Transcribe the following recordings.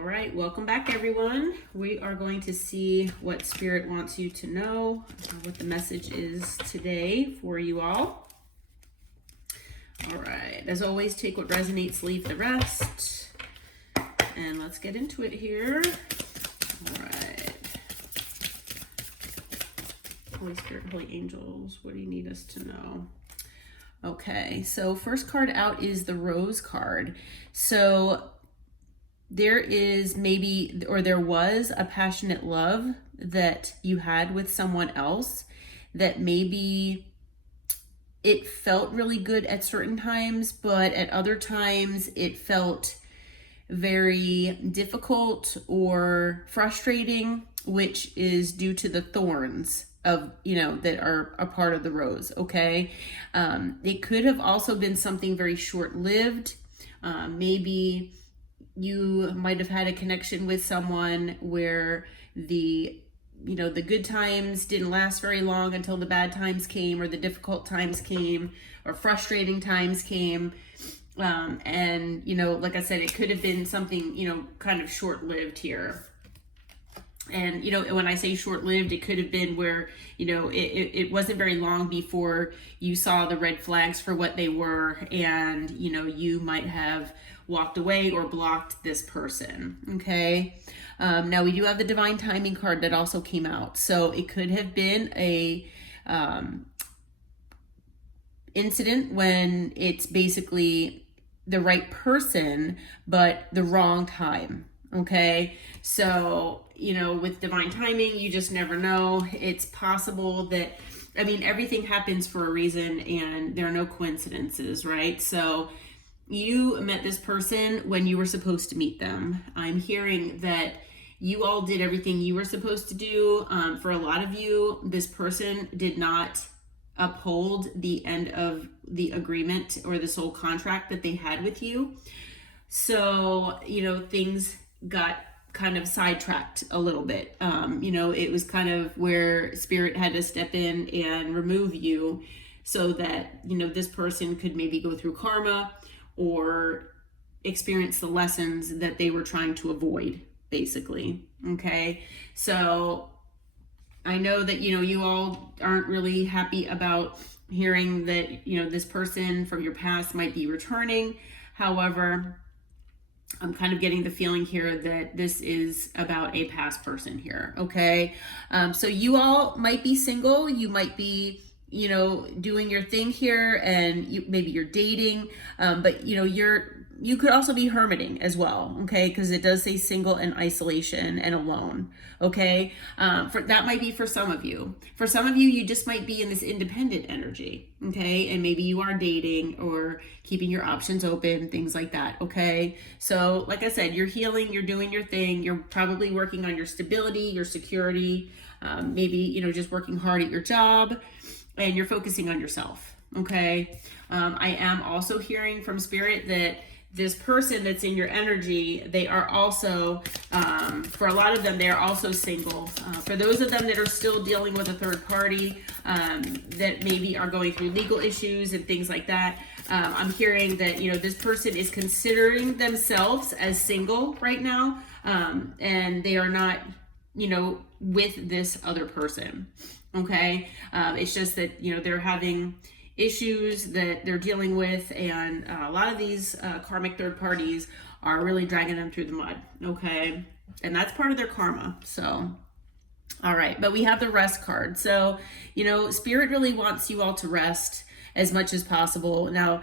All right, welcome back everyone. We are going to see what Spirit wants you to know, what the message is today for you all. All right, as always, take what resonates, leave the rest. And let's get into it here. All right. Holy Spirit, Holy Angels, what do you need us to know? Okay, so first card out is the Rose card. So there is maybe, or there was a passionate love that you had with someone else that maybe it felt really good at certain times, but at other times it felt very difficult or frustrating, which is due to the thorns of, that are a part of the rose. Okay. It could have also been something very short-lived. Maybe you might have had a connection with someone where the good times didn't last very long until the bad times came, or the difficult times came, or frustrating times came. And like I said, it could have been something, kind of short-lived here. And, when I say short-lived, it could have been where, it wasn't very long before you saw the red flags for what they were. And, you might have walked away or blocked this person. Okay. Now we do have the divine timing card that also came out. So it could have been a, incident when it's basically the right person, but the wrong time. Okay. So, with divine timing, you just never know. It's possible that, everything happens for a reason and there are no coincidences, right? So you met this person when you were supposed to meet them. I'm hearing that you all did everything you were supposed to do. For a lot of you, this person did not uphold the end of the agreement or the soul contract that they had with you. So, things got kind of sidetracked a little bit. It was kind of where Spirit had to step in and remove you so that, this person could maybe go through karma or experience the lessons that they were trying to avoid, basically. Okay. So I know that, you all aren't really happy about hearing that, this person from your past might be returning. However, I'm kind of getting the feeling here that this is about a past person here. Okay. So you all might be single. You might be, doing your thing here, and maybe you're dating, but you could also be hermiting as well. Okay. Because it does say single and isolation and alone. Okay. That might be for some of you. For some of you, you just might be in this independent energy. Okay. And maybe you are dating or keeping your options open, things like that. Okay. So like I said, you're healing, you're doing your thing. You're probably working on your stability, your security, maybe, just working hard at your job, and you're focusing on yourself. Okay. I am also hearing from Spirit that this person that's in your energy, they are also, for a lot of them, they are also single. For those of them that are still dealing with a third party, that maybe are going through legal issues and things like that, I'm hearing that, this person is considering themselves as single right now, and they are not, with this other person. Okay. It's just that, they're having issues that they're dealing with, and a lot of these karmic third parties are really dragging them through the mud. Okay. And that's part of their karma. So, all right. But we have the rest card. So, Spirit really wants you all to rest as much as possible. Now,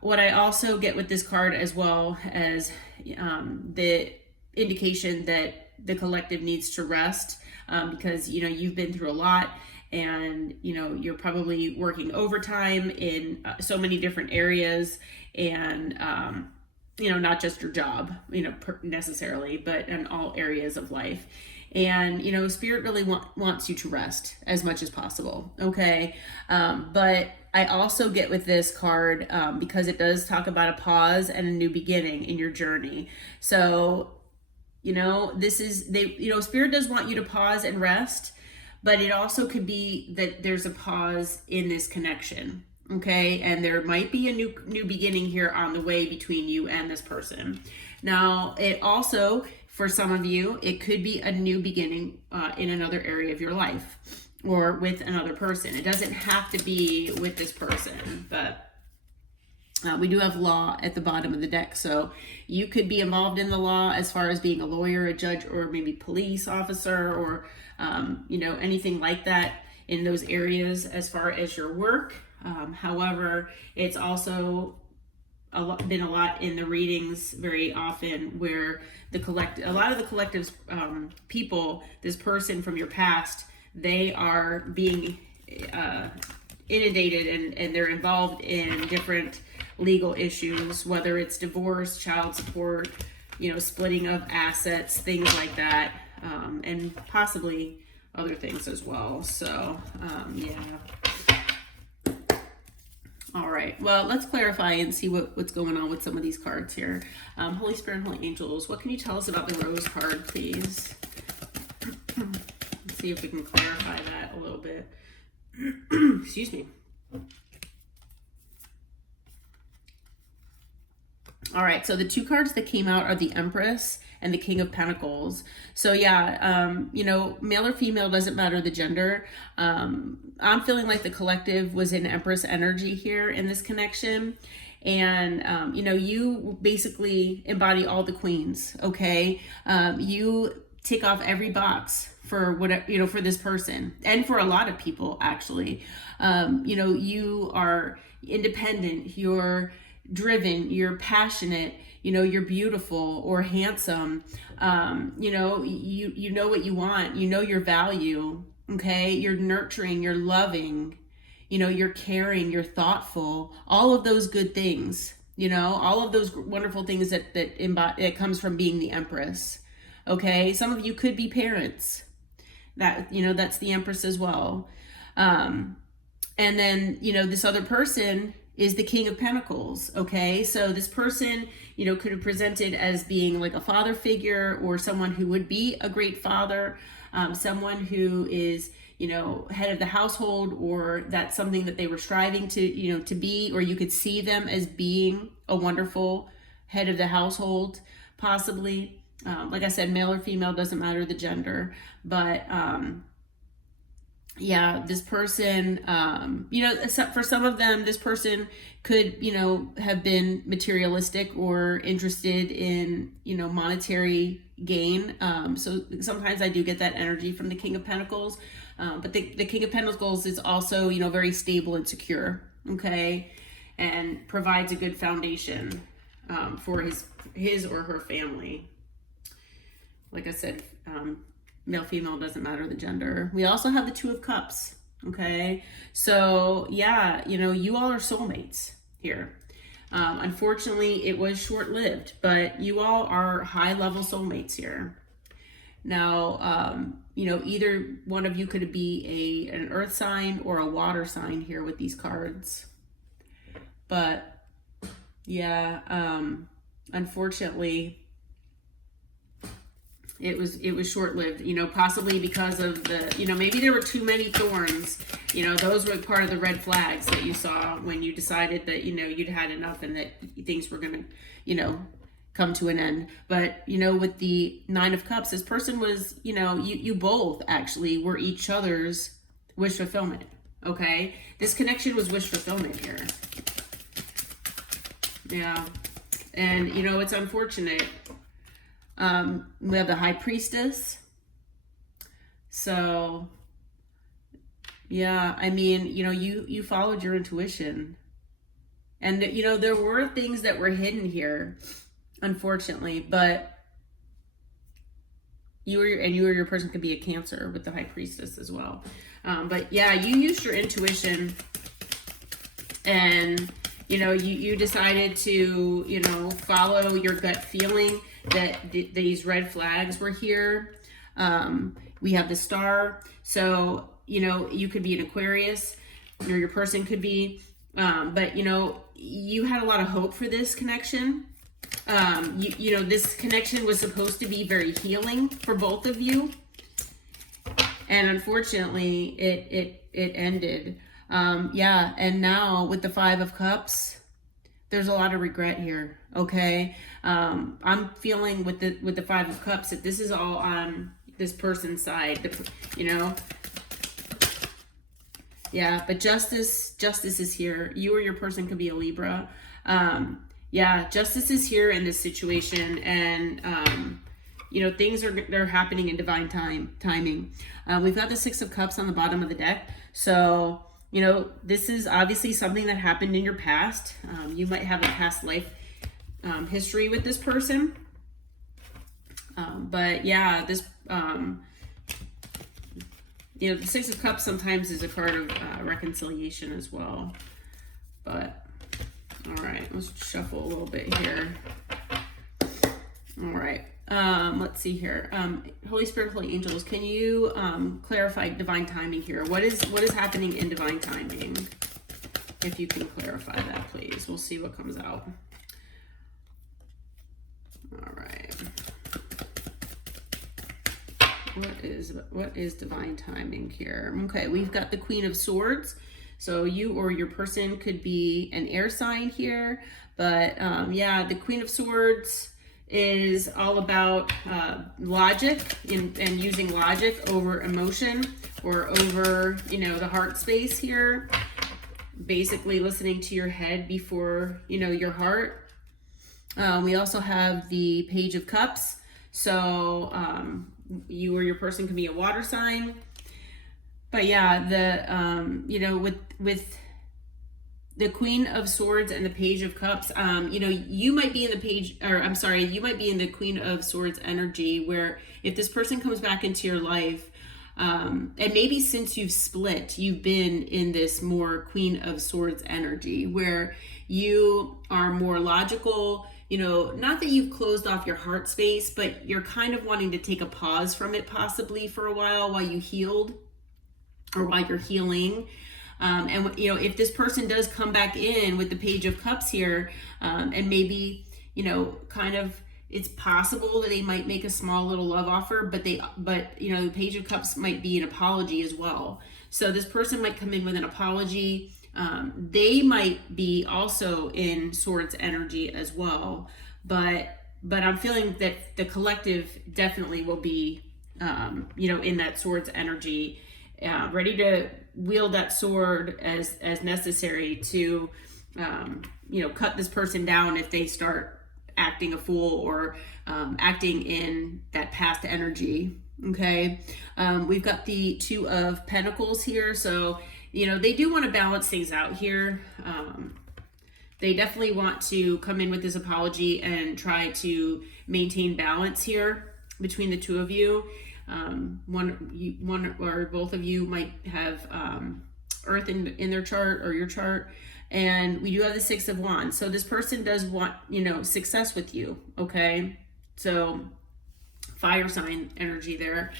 what I also get with this card, as well as the indication that the collective needs to rest, because, you've been through a lot, and, you're probably working overtime in so many different areas, and, not just your job, necessarily, but in all areas of life. And, Spirit really wants you to rest as much as possible. Okay. But I also get with this card, because it does talk about a pause and a new beginning in your journey. So, Spirit does want you to pause and rest, but it also could be that there's a pause in this connection. Okay, and there might be a new beginning here on the way between you and this person. Now, it also, for some of you, it could be a new beginning in another area of your life or with another person. It doesn't have to be with this person, but we do have law at the bottom of the deck. So you could be involved in the law as far as being a lawyer, a judge, or maybe police officer, or, you know, anything like that in those areas as far as your work. However, it's also been a lot in the readings very often where a lot of the collectives, people, this person from your past, they are being inundated and they're involved in different legal issues, whether it's divorce, child support, you know, splitting of assets, things like that, and possibly other things as well. So, yeah. All right, well, let's clarify and see what's going on with some of these cards here. Holy Spirit and Holy Angels, what can you tell us about the Rose card, please? Let's see if we can clarify that a little bit. Excuse me. All right, so the two cards that came out are the Empress and the King of Pentacles. So yeah, you know, male or female, doesn't matter the gender. I'm feeling like the collective was in Empress energy here in this connection. And, you know, you basically embody all the queens, okay? You tick off every box for whatever, you know, for this person and for a lot of people, actually. You know, you are independent, you're driven, you're passionate, you know, you're beautiful or handsome, you know, you know what you want, you know your value, okay? You're nurturing, you're loving, you know, you're caring, you're thoughtful, all of those good things, you know, all of those wonderful things that comes from being the Empress, okay? Some of you could be parents, that, you know, that's the Empress as well. And then, you know, this other person is the King of Pentacles, okay? So this person, you know, could have presented as being like a father figure or someone who would be a great father, someone who is, you know, head of the household, or that's something that they were striving to, you know, to be, or you could see them as being a wonderful head of the household, possibly. Like I said, male or female, doesn't matter the gender, but, yeah, this person, you know, for some of them, this person could, you know, have been materialistic or interested in, you know, monetary gain. So sometimes I do get that energy from the King of Pentacles. But the King of Pentacles is also, you know, very stable and secure, okay? And provides a good foundation for his or her family. Like I said, male, female, doesn't matter the gender. We also have the Two of Cups, okay? So, yeah, you know, you all are soulmates here. Unfortunately, it was short-lived, but you all are high-level soulmates here. Now, you know, either one of you could be an earth sign or a water sign here with these cards. But, yeah, unfortunately, it was short-lived, you know, possibly because of the, you know, maybe there were too many thorns, you know, those were part of the red flags that you saw when you decided that, you know, you'd had enough and that things were going to, you know, come to an end. But, you know, with the Nine of Cups, this person was, you know, you both actually were each other's wish fulfillment, okay? This connection was wish fulfillment here. Yeah. And, you know, it's unfortunate. We have the High Priestess. So, yeah, I mean, you know, you followed your intuition. And, you know, there were things that were hidden here, unfortunately, but you or your person could be a Cancer with the High Priestess as well. But yeah, you used your intuition and, you know, you decided to, you know, follow your gut feeling that these red flags were here. We have the Star. So, you know, you could be an Aquarius or your person could be, but, you know, you had a lot of hope for this connection. You know, this connection was supposed to be very healing for both of you. And unfortunately, it ended. Yeah, and now with the Five of Cups, there's a lot of regret here. Okay, I'm feeling with the Five of Cups that this is all on this person's side. You know, yeah. But justice is here. You or your person could be a Libra. Yeah, justice is here in this situation, and you know, things they're happening in divine timing. We've got the Six of Cups on the bottom of the deck, so you know, this is obviously something that happened in your past. You might have a past life history with this person. But yeah, this, you know, the Six of Cups sometimes is a card of reconciliation as well. But, all right, let's shuffle a little bit here. All right. Let's see here. Holy Spirit, Holy Angels, can you clarify divine timing here? What is happening in divine timing? If you can clarify that, please. We'll see what comes out. All right. What is divine timing here? Okay, we've got the Queen of Swords. So you or your person could be an air sign here, but yeah, the Queen of Swords is all about logic and using logic over emotion or over, you know, the heart space here. Basically listening to your head before, you know, your heart. We also have the Page of Cups. So you or your person can be a water sign. But yeah, the you know, with the Queen of Swords and the Page of Cups, you know, you might be in the you might be in the Queen of Swords energy, where if this person comes back into your life, and maybe since you've split, you've been in this more Queen of Swords energy, where you are more logical, you know, not that you've closed off your heart space, but you're kind of wanting to take a pause from it possibly for a while you healed or while you're healing. And, you know, if this person does come back in with the Page of Cups here, and maybe, you know, kind of, it's possible that they might make a small little love offer, but you know, the Page of Cups might be an apology as well. So this person might come in with an apology. They might be also in Swords energy as well, but I'm feeling that the collective definitely will be, you know, in that Swords energy, ready to wield that sword as necessary to, you know, cut this person down if they start acting a fool or acting in that past energy. Okay. We've got the Two of Pentacles here. So, you know, they do want to balance things out here. They definitely want to come in with this apology and try to maintain balance here between the two of you. One or both of you might have Earth in their chart or your chart, and we do have the Six of Wands. So this person does want, you know, success with you. Okay, so fire sign energy there.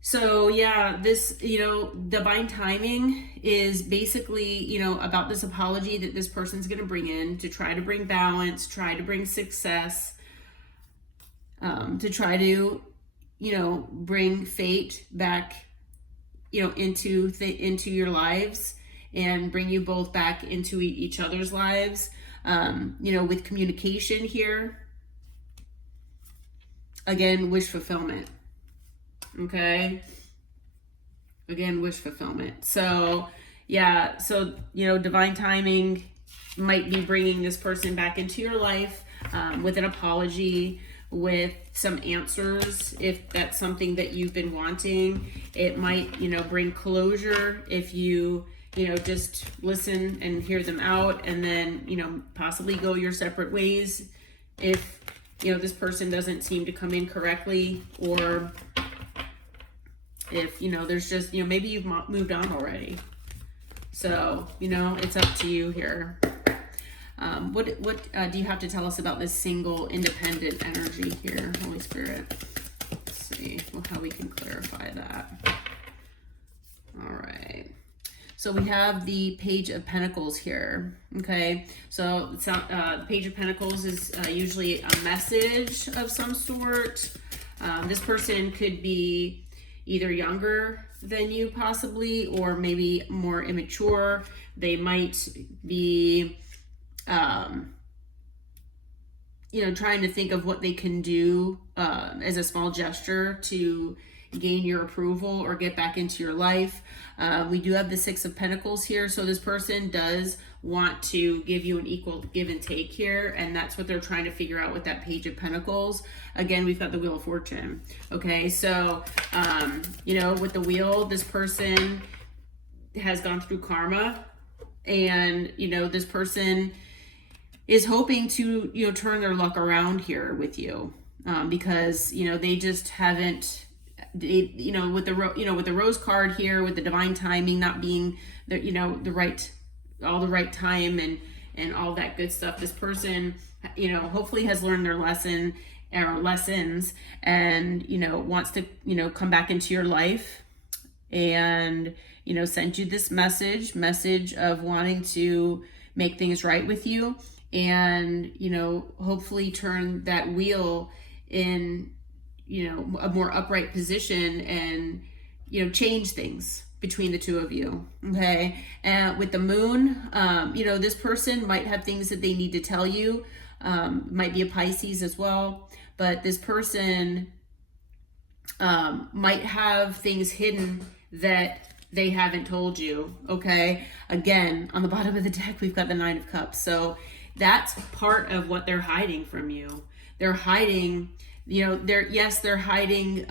So yeah, this, you know, divine timing is basically, you know, about this apology that this person's going to bring in to try to bring balance, try to bring success, to try to, you know, bring fate back, you know, into your lives and bring you both back into each other's lives. You know, with communication here, again, wish fulfillment. Okay, again, wish fulfillment. So yeah, so, you know, divine timing might be bringing this person back into your life, with an apology, with some answers if that's something that you've been wanting. It might, you know, bring closure if you know, just listen and hear them out, and then, you know, possibly go your separate ways if, you know, this person doesn't seem to come in correctly, or if, you know, there's just, you know, maybe you've moved on already. So, you know, it's up to you here. What do you have to tell us about this single independent energy here, Holy Spirit? Let's see how we can clarify that. All right. So we have the Page of Pentacles here. Okay. So the Page of Pentacles is usually a message of some sort. This person could be, either younger than you possibly, or maybe more immature. They might be, trying to think of what they can do as a small gesture to gain your approval or get back into your life. We do have the Six of Pentacles here, so this person does want to give you an equal give and take here, and that's what they're trying to figure out with that Page of Pentacles. Again, we've got the Wheel of Fortune. Okay, so with the wheel, this person has gone through karma, and this person is hoping to turn their luck around here with you, because they just haven't, with the Rose card here, with the divine timing not being the right time and all that good stuff. This person hopefully has learned their lesson or lessons, and wants to come back into your life, and send you this message of wanting to make things right with you, and hopefully turn that wheel in a more upright position, and change things between the two of you. Okay, and with the Moon, this person might have things that they need to tell you. Might be a Pisces as well, but this person might have things hidden that they haven't told you. Okay, again, on the bottom of the deck, we've got the Nine of Cups. So that's part of what they're hiding from you. They're hiding, they're hiding,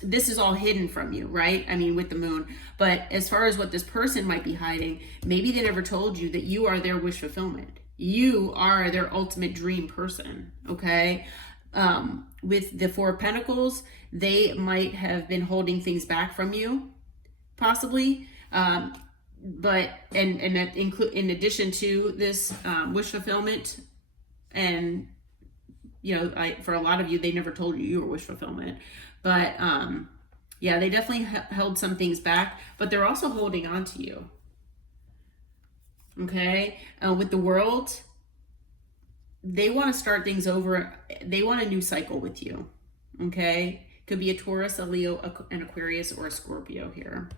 this is all hidden from you, right? I mean, with the Moon. But as far as what this person might be hiding, maybe they never told you that you are their wish fulfillment. You are their ultimate dream person, okay? With the Four of Pentacles, they might have been holding things back from you, possibly. But that in addition to this wish fulfillment, and for a lot of you, they never told you were wish fulfillment, but they definitely held some things back, but they're also holding on to you. Okay, with the World, they want to start things over. They want a new cycle with you. Okay, could be a Taurus, a Leo, an Aquarius, or a Scorpio here.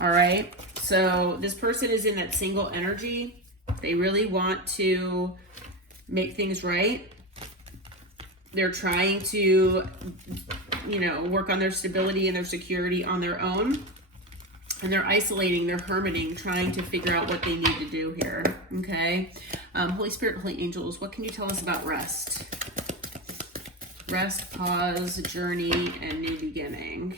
All right, so this person is in that single energy. They really want to make things right. They're trying to, work on their stability and their security on their own. And they're isolating, they're hermiting, trying to figure out what they need to do here. Okay, Holy Spirit, Holy Angels, what can you tell us about rest? Rest, pause, journey, and new beginning.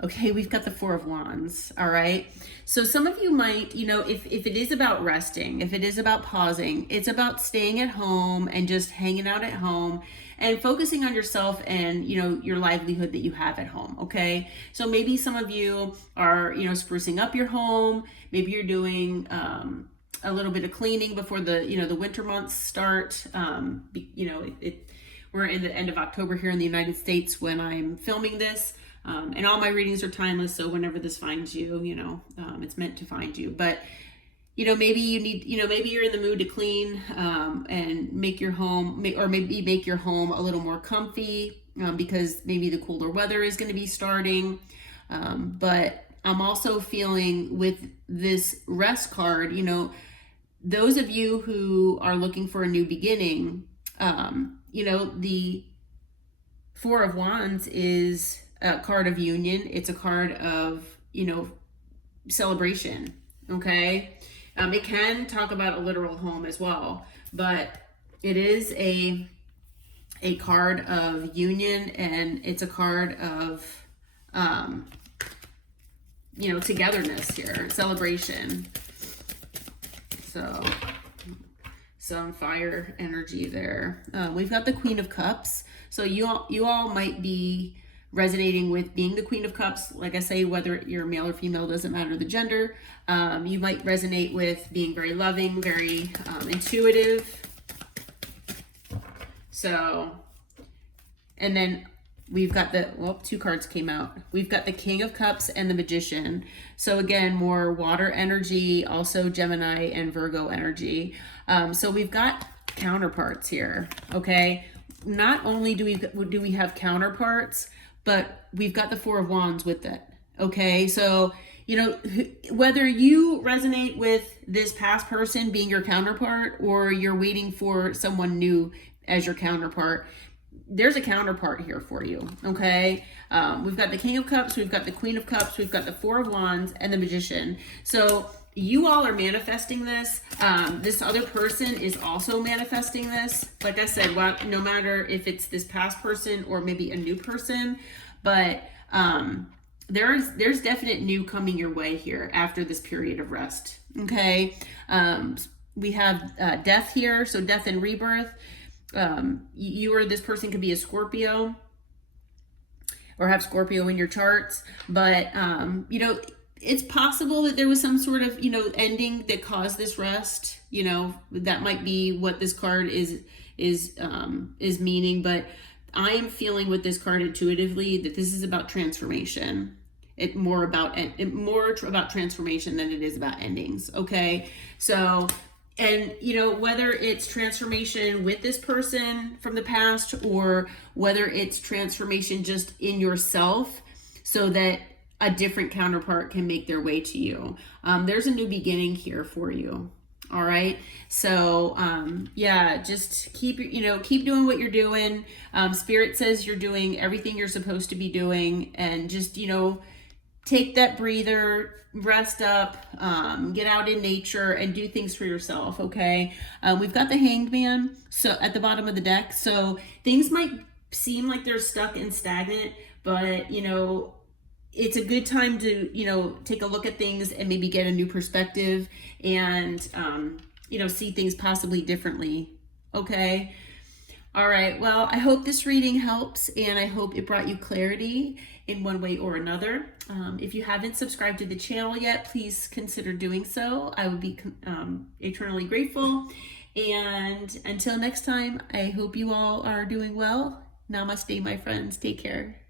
Okay, we've got the Four of Wands. All right, so some of you might, if it is about resting, if it is about pausing, it's about staying at home and just hanging out at home and focusing on yourself and your livelihood that you have at home. Okay, so maybe some of you are sprucing up your home. Maybe you're doing a little bit of cleaning before the the winter months start. We're in the end of October here in the United States when I'm filming this. And all my readings are timeless, so whenever this finds you, it's meant to find you. But, maybe you need, maybe you're in the mood to clean and make your home, or maybe make your home a little more comfy because maybe the cooler weather is going to be starting. But I'm also feeling with this rest card, those of you who are looking for a new beginning, the Four of Wands is a card of union. It's a card of, celebration. Okay. It can talk about a literal home as well, but it is a card of union, and it's a card of, togetherness here, celebration. So some fire energy there. We've got the Queen of Cups. So you all might be resonating with being the Queen of Cups. Like I say, whether you're male or female, doesn't matter the gender. You might resonate with being very loving, very intuitive. So, and then we've got two cards came out. We've got the King of Cups and the Magician. So again, more water energy, also Gemini and Virgo energy. So we've got counterparts here, okay? Not only do we have counterparts, but we've got the Four of Wands with it. Okay, so whether you resonate with this past person being your counterpart, or you're waiting for someone new as your counterpart, there's a counterpart here for you. Okay, we've got the King of Cups, we've got the Queen of Cups, we've got the Four of Wands, and the Magician. So you all are manifesting this. This other person is also manifesting this. Like I said, well, no matter if it's this past person or maybe a new person, but there's definite new coming your way here after this period of rest. Okay, we have death here, so death and rebirth. You or this person could be a Scorpio or have Scorpio in your charts, but it's possible that there was some sort of ending that caused this rest. That might be what this card is meaning, but I am feeling with this card intuitively that this is about transformation. It's more about transformation than it is about endings. Okay, so, and whether it's transformation with this person from the past, or whether it's transformation just in yourself, so that a different counterpart can make their way to you. There's a new beginning here for you. All right. So, just keep doing what you're doing. Spirit says you're doing everything you're supposed to be doing, and just, take that breather, rest up, get out in nature and do things for yourself. Okay. We've got the Hanged Man so at the bottom of the deck. So things might seem like they're stuck and stagnant, but it's a good time to, take a look at things and maybe get a new perspective and, see things possibly differently. Okay. All right. Well, I hope this reading helps, and I hope it brought you clarity in one way or another. If you haven't subscribed to the channel yet, please consider doing so. I would be eternally grateful. And until next time, I hope you all are doing well. Namaste, my friends. Take care.